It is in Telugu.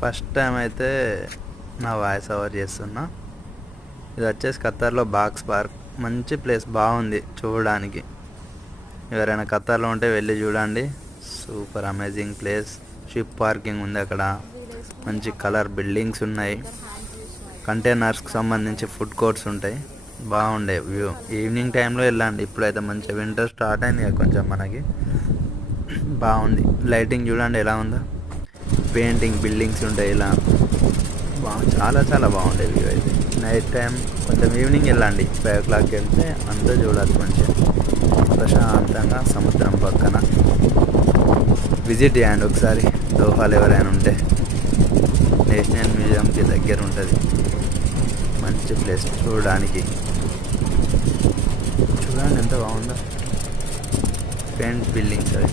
ఫస్ట్ టైం అయితే నా వాయిస్ ఓవర్ చేస్తున్నా. ఇది వచ్చేసి ఖత్తర్లో బాక్స్ పార్క్. మంచి ప్లేస్, బాగుంది చూడడానికి. ఎవరైనా ఖత్తర్లో ఉంటే వెళ్ళి చూడండి. Super amazing place. Ship parking ఉంది అక్కడ. మంచి కలర్ బిల్డింగ్స్ ఉన్నాయి. కంటైనర్స్కి సంబంధించి ఫుడ్ కోర్ట్స్ ఉంటాయి. బాగుండే వ్యూ. ఈవినింగ్ టైంలో వెళ్ళండి. ఇప్పుడైతే మంచిగా వింటర్ స్టార్ట్ అయింది కదా కొంచెం మనకి. బాగుంది. లైటింగ్ చూడండి ఎలా ఉందో. పెయింటింగ్ బిల్డింగ్స్ ఉంటాయి ఇలా. చాలా చాలా బాగుండే వ్యూ అయితే. నైట్ టైం కొంచెం ఈవినింగ్ వెళ్ళండి. 5 o'clock వెళ్తే అంతా చూడచ్చు మంచిగా ప్రశాంతంగా సముద్రం పక్కన. విజిట్ చేయండి ఒకసారి దోహాలు ఎవరైనా ఉంటే. నేషనల్ మ్యూజియంకి దగ్గర ఉంటుంది. మంచి ప్లేస్ చూడడానికి. చూడండి ఎంత బాగుందో. పెయింట్ బిల్డింగ్స్ అవి.